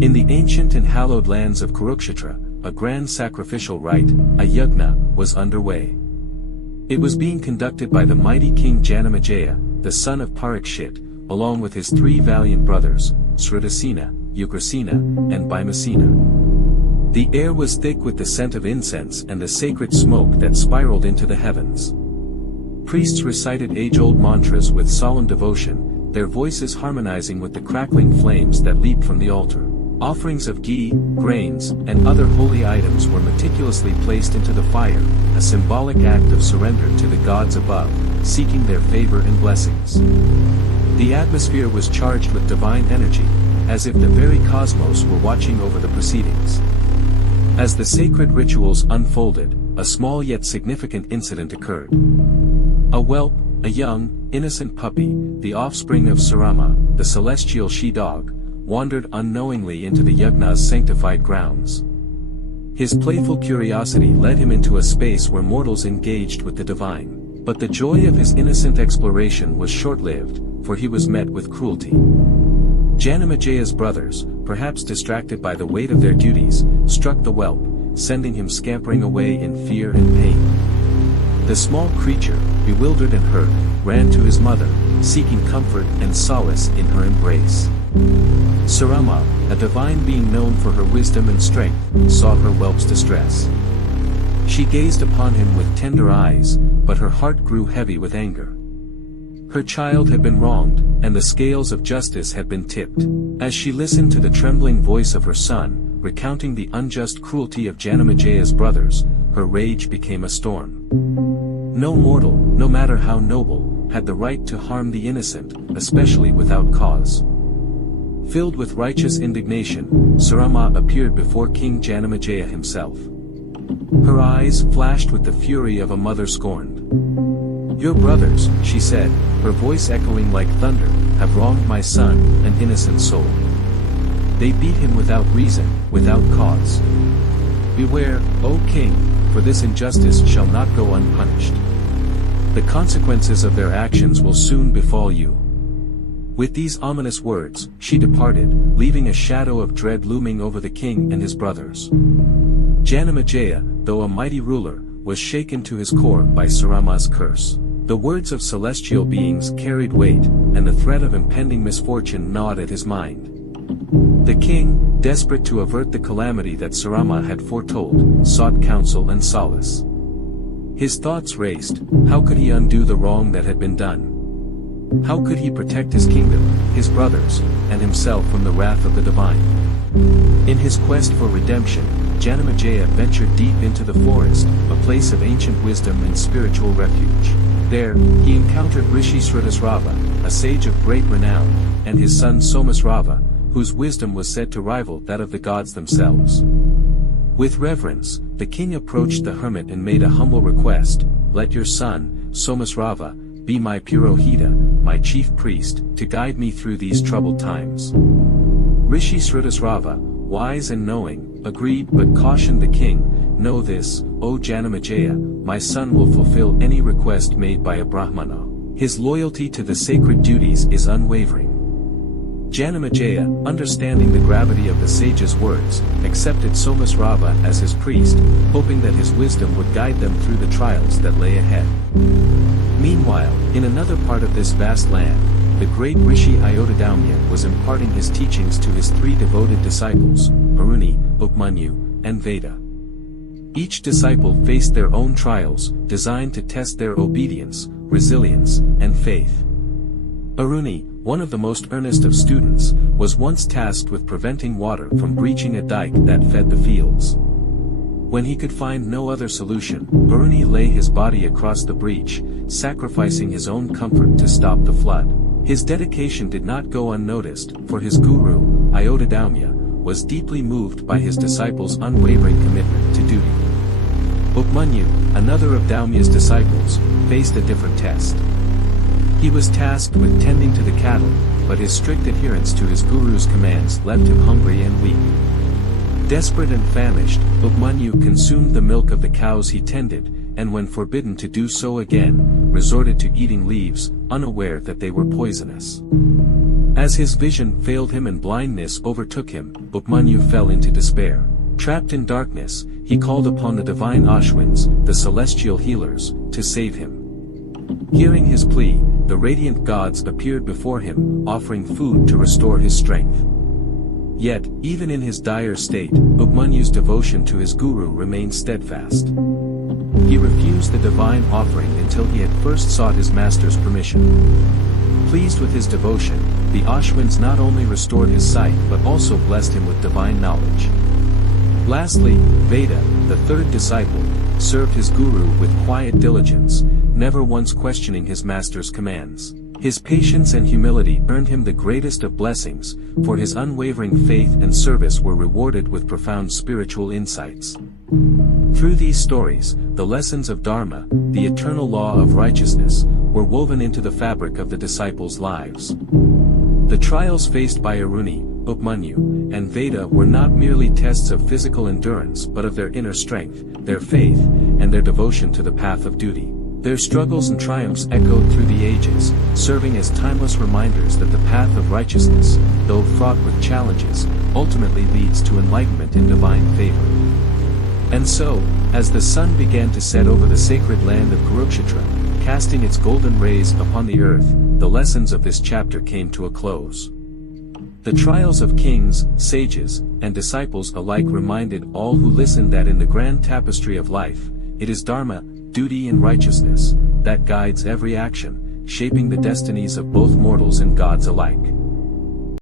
In the ancient and hallowed lands of Kurukshetra, a grand sacrificial rite, a yajna, was underway. It was being conducted by the mighty king Janamejaya, the son of Parikshit, along with his three valiant brothers, Srutasena, Ugrasena, and Bhimasena. The air was thick with the scent of incense and the sacred smoke that spiraled into the heavens. Priests recited age-old mantras with solemn devotion, their voices harmonizing with the crackling flames that leaped from the altar. Offerings of ghee, grains, and other holy items were meticulously placed into the fire, a symbolic act of surrender to the gods above, seeking their favor and blessings. The atmosphere was charged with divine energy, as if the very cosmos were watching over the proceedings. As the sacred rituals unfolded, a small yet significant incident occurred. A whelp, a young, innocent puppy, the offspring of Surama, the celestial she-dog, wandered unknowingly into the yajna's sanctified grounds. His playful curiosity led him into a space where mortals engaged with the divine. But the joy of his innocent exploration was short-lived, for he was met with cruelty. Janamejaya's brothers, perhaps distracted by the weight of their duties, struck the whelp, sending him scampering away in fear and pain. The small creature, bewildered and hurt, ran to his mother, seeking comfort and solace in her embrace. Surama, a divine being known for her wisdom and strength, saw her whelp's distress. She gazed upon him with tender eyes, but her heart grew heavy with anger. Her child had been wronged, and the scales of justice had been tipped. As she listened to the trembling voice of her son, recounting the unjust cruelty of Janamejaya's brothers, her rage became a storm. No mortal, no matter how noble, had the right to harm the innocent, especially without cause. Filled with righteous indignation, Surama appeared before King Janamejaya himself. Her eyes flashed with the fury of a mother scorned. "Your brothers," she said, her voice echoing like thunder, "have wronged my son, an innocent soul. They beat him without reason, without cause. Beware, O king, for this injustice shall not go unpunished. The consequences of their actions will soon befall you." With these ominous words, she departed, leaving a shadow of dread looming over the king and his brothers. Janamejaya, though a mighty ruler, was shaken to his core by Surama's curse. The words of celestial beings carried weight, and the threat of impending misfortune gnawed at his mind. The king, desperate to avert the calamity that Surama had foretold, sought counsel and solace. His thoughts raced: how could he undo the wrong that had been done? How could he protect his kingdom, his brothers, and himself from the wrath of the divine? In his quest for redemption, Janamejaya ventured deep into the forest, a place of ancient wisdom and spiritual refuge. There, he encountered Rishi Srutasrava, a sage of great renown, and his son Somasrava, whose wisdom was said to rival that of the gods themselves. With reverence, the king approached the hermit and made a humble request: "Let your son, Somasrava, be my Purohita, my chief priest, to guide me through these troubled times." Rishi Srutasrava, wise and knowing, agreed but cautioned the king, "Know this, O Janamejaya, my son will fulfill any request made by a Brahmana. His loyalty to the sacred duties is unwavering." Janamejaya, understanding the gravity of the sage's words, accepted Somasrava as his priest, hoping that his wisdom would guide them through the trials that lay ahead. Meanwhile, in another part of this vast land, the great Rishi Ayodhya was imparting his teachings to his three devoted disciples, Aruni, Upmanyu, and Veda. Each disciple faced their own trials, designed to test their obedience, resilience, and faith. Aruni, one of the most earnest of students, was once tasked with preventing water from breaching a dike that fed the fields. When he could find no other solution, Aruni lay his body across the breach, sacrificing his own comfort to stop the flood. His dedication did not go unnoticed, for his guru, Ayodhya, was deeply moved by his disciples' unwavering commitment to duty. Upmanyu, another of Daumya's disciples, faced a different test. He was tasked with tending to the cattle, but his strict adherence to his guru's commands left him hungry and weak. Desperate and famished, Upmanyu consumed the milk of the cows he tended, and when forbidden to do so again, resorted to eating leaves, unaware that they were poisonous. As his vision failed him and blindness overtook him, Upmanyu fell into despair. Trapped in darkness, he called upon the divine Ashwins, the celestial healers, to save him. Hearing his plea, the radiant gods appeared before him, offering food to restore his strength. Yet, even in his dire state, Upmanyu's devotion to his guru remained steadfast. He refused the divine offering until he had first sought his master's permission. Pleased with his devotion, the Ashwins not only restored his sight but also blessed him with divine knowledge. Lastly, Veda, the third disciple, served his guru with quiet diligence, never once questioning his master's commands. His patience and humility earned him the greatest of blessings, for his unwavering faith and service were rewarded with profound spiritual insights. Through these stories, the lessons of Dharma, the eternal law of righteousness, were woven into the fabric of the disciples' lives. The trials faced by Aruni, Upmanyu, and Veda were not merely tests of physical endurance but of their inner strength, their faith, and their devotion to the path of duty. Their struggles and triumphs echoed through the ages, serving as timeless reminders that the path of righteousness, though fraught with challenges, ultimately leads to enlightenment in divine favor. And so, as the sun began to set over the sacred land of Kurukshetra, casting its golden rays upon the earth, the lessons of this chapter came to a close. The trials of kings, sages, and disciples alike reminded all who listened that in the grand tapestry of life, it is Dharma, duty and righteousness, that guides every action, shaping the destinies of both mortals and gods alike.